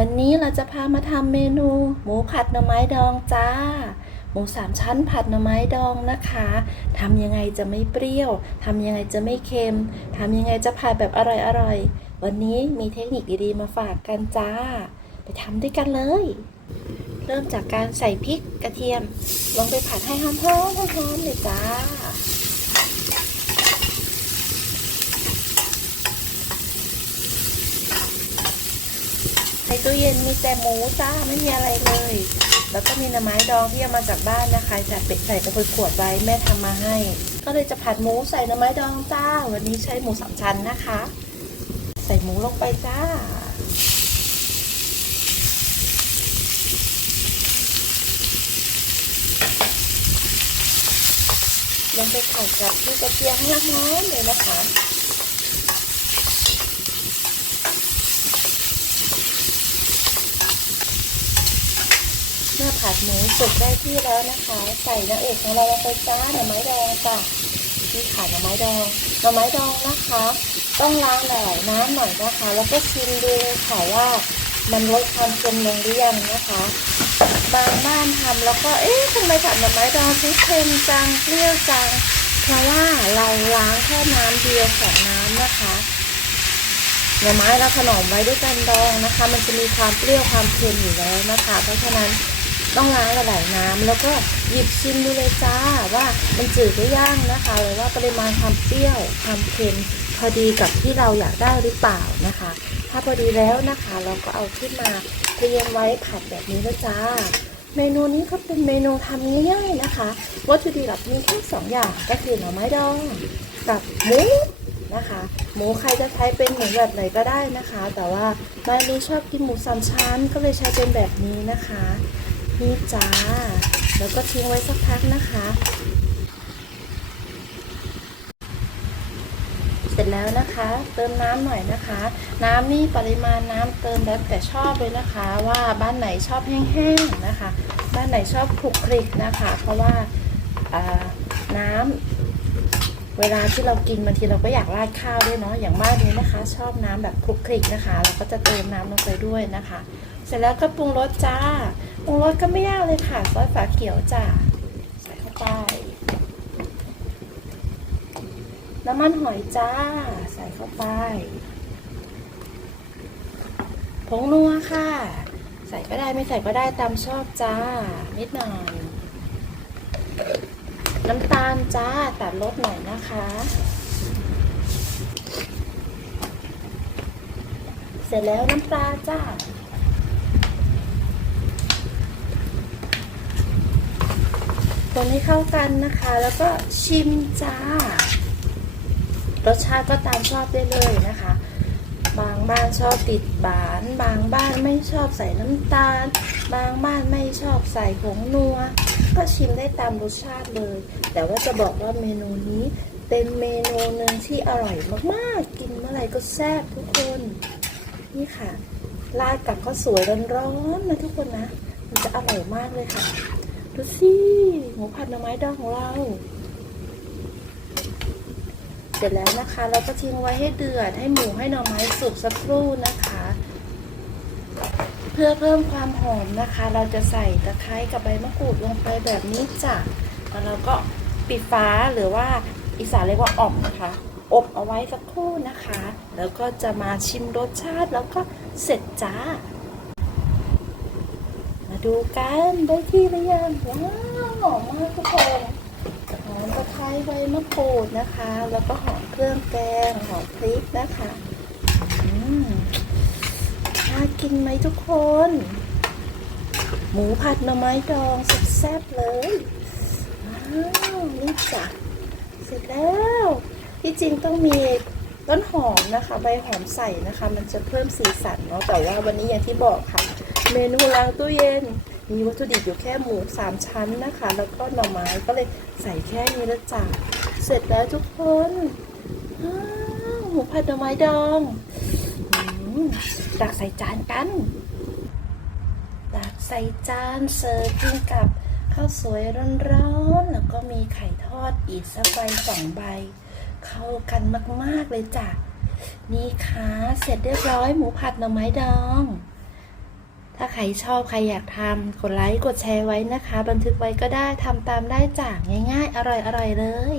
วันนี้เราจะพามาทำเมนู หมูผัดหน่อไม้ดองจ้า หมูสามชั้นผัดหน่อไม้ดองนะคะทำยังไงจะไม่เปรี้ยวทำยังไงจะไม่เค็มทำยังไงจะผัดแบบอร่อยๆ วันนี้มีเทคนิคดีๆมาฝากกันจ้า ไปทำด้วยกันเลย เริ่มจากการใส่พริกกระเทียม ลงไปผัดให้หอมๆหอมๆเลยจ้า ในตู้เย็นมีแต่หมูจ้าไม่มีอะไรเลย แล้วก็มีหน่อไม้ดองที่เอามาจากบ้านนะคะจัดเป็ดใส่กระปุกขวดไว้แม่ทำมาให้ ก็เลยจะผัดหมูใส่หน่อไม้ดองจ้า วันนี้ใช้หมูสามชั้นนะคะ ใส่หมูลงไปจ้าลงไปผัดกับที่กระเทียมให้อมๆเลยนะคะ เมื่อผัดหมูสุกได้ที่แล้วนะคะ ใส่นางเอกของเราลงไปจ้าหน่อไม้ดองจ้ะที่ขาหน่อไม้ดองหน่อไม้ดองนะคะ ต้องล้างหลายน้ำหน่อยนะคะ แล้วก็ชิมดูค่ะว่ามันลดความเค็มลงหรือยังนะคะ บางบ้านทำแล้วก็เอ๊ะทำไมผัดหน่อไม้ดองถึงเค็มจังเปรี้ยวจัง เพราะว่าเราล้างแค่น้ำเดียวของน้ำนะคะหน่อไม้เราถนอมไว้ด้วยการดองนะคะ มันจะมีความเปรี้ยวความเค็มอยู่แล้วนะคะ เพราะฉะนั้น ต้องล้างหลายๆน้ำแล้วก็หยิบชิมดูเลยจ้าว่ามันจืดหรือยังนะคะหรือว่าปริมาณความเปรี้ยวความเค็มพอดีกับที่เราอยากได้หรือเปล่านะคะ ถ้าพอดีแล้วนะคะ เราก็เอาขึ้นมาเตรียมไว้ผัดแบบนี้แล้วจ้าเมนูนี้ก็เป็นเมนูทำง่ายๆนะคะ วัตถุดิบมีแค่สองอย่างก็คือหน่อไม้ดองกับหมูนะคะ หมูใครจะใช้เป็นหมูแบบไหนก็ได้นะคะ แต่ว่าบ้านนี้ชอบกินหมูสามชั้นก็เลยใช้เป็นแบบนี้นะคะ นี่จ้า แล้วก็ทิ้งไว้สักพักนะคะ เสร็จแล้วนะคะ เติมน้ำหน่อยนะคะ น้ำนี่ปริมาณน้ำเติมแล้วแต่ชอบเลยนะคะ ว่าบ้านไหนชอบแห้งๆนะคะ บ้านไหนชอบคลุกคลิกนะคะ เพราะว่าน้ำเวลาที่เรากินบางทีเราก็อยากราดข้าวด้วยเนาะอย่างบ้านนี้นะคะ ชอบน้ำแบบคลุกคลิกนะคะ เราก็จะเติมน้ำลงไปด้วยนะคะ เสร็จแล้วก็ปรุงรสจ้า ปรุงรสก็ไม่ยากเลยค่ะ ซอสฝาเขียวจ้า ใส่เข้าไป น้ำมันหอยจ้า ใส่เข้าไป ผงนัวค่ะ ใส่ก็ได้ไม่ใส่ก็ได้ตามชอบจ้า นิดหน่อย น้ำตาลจ้าตัดรสหน่อยนะคะเสร็จแล้วน้ำปลาจ้า คนให้เข้ากันนะคะ แล้วก็ชิมจ้ารสชาติก็ตามชอบได้เลยนะคะ บางบ้านชอบติดบาน บางบ้านไม่ชอบใส่น้ำตาล บางบ้านไม่ชอบใส่ผงนัว ก็ชิมได้ตามรสชาติเลย แต่ว่าจะบอกว่าเมนูนี้เป็นเมนูหนึ่งที่อร่อยมากๆ กินเมื่อไหร่ก็แซ่บทุกคน นี่ค่ะราดกับข้าวสวยร้อนๆนะทุกคนนะ มันจะอร่อยมากเลยค่ะ ดูสิหมูผัดหน่อไม้ดองของเรา เสร็จแล้วนะคะ เราก็ทิ้งไว้ให้เดือด ให้หมูให้หน่อไม้สุกสักครู่นะคะ เพื่อเพิ่มความหอมนะคะ เราจะใส่ตะไคร้กับใบมะกรูดลงไปแบบนี้จ้ะแล้วเราก็ปิดฟ้าหรือว่าอีสานเรียกว่าอ่อมนะคะ อบเอาไว้สักครู่นะคะ แล้วก็จะมาชิมรสชาติแล้วก็เสร็จจ้ามา ดูกันได้ที่หรือยังว้าวหอมมากทุกคนหอมตะไคร้ใบมะกรูดนะคะ แล้วก็หอมเครื่องแกงหอมพริกนะคะอืมน่ากินไหมทุกคน หมูผัดหน่อไม้ดองแซ่บๆเลยว้าวนี่จ้ะเสร็จแล้วที่จริงต้องมีต้นหอมนะคะ ใบหอมใส่นะคะ มันจะเพิ่มสีสันเนาะแต่ว่าวันนี้อย่างที่บอกค่ะ เมนูล้างตู้เย็น มีวัตถุดิบอยู่แค่หมูสามชั้นนะคะ แล้วก็หน่อไม้ก็เลยใส่แค่นี้ล้วจ้ะเสร็จแล้วทุกคนหมูผัดหน่อไม้ดองตักใส่จานกันตักใส่จานเสิร์ฟกินกับข้าวสวยร้อนๆแล้วก็มีไข่ทอดอีกสักใบสองใบ เข้ากันมากๆเลยจ้ะนี่ค่ะเสร็จเรียบร้อยหมูผัดหน่อไม้ดอง ถ้าใครชอบใครอยากทำกดไลค์กดแชร์ไว้นะคะ บันทึกไว้ก็ได้ทำตามได้จากง่าย ๆ อร่อยๆเลย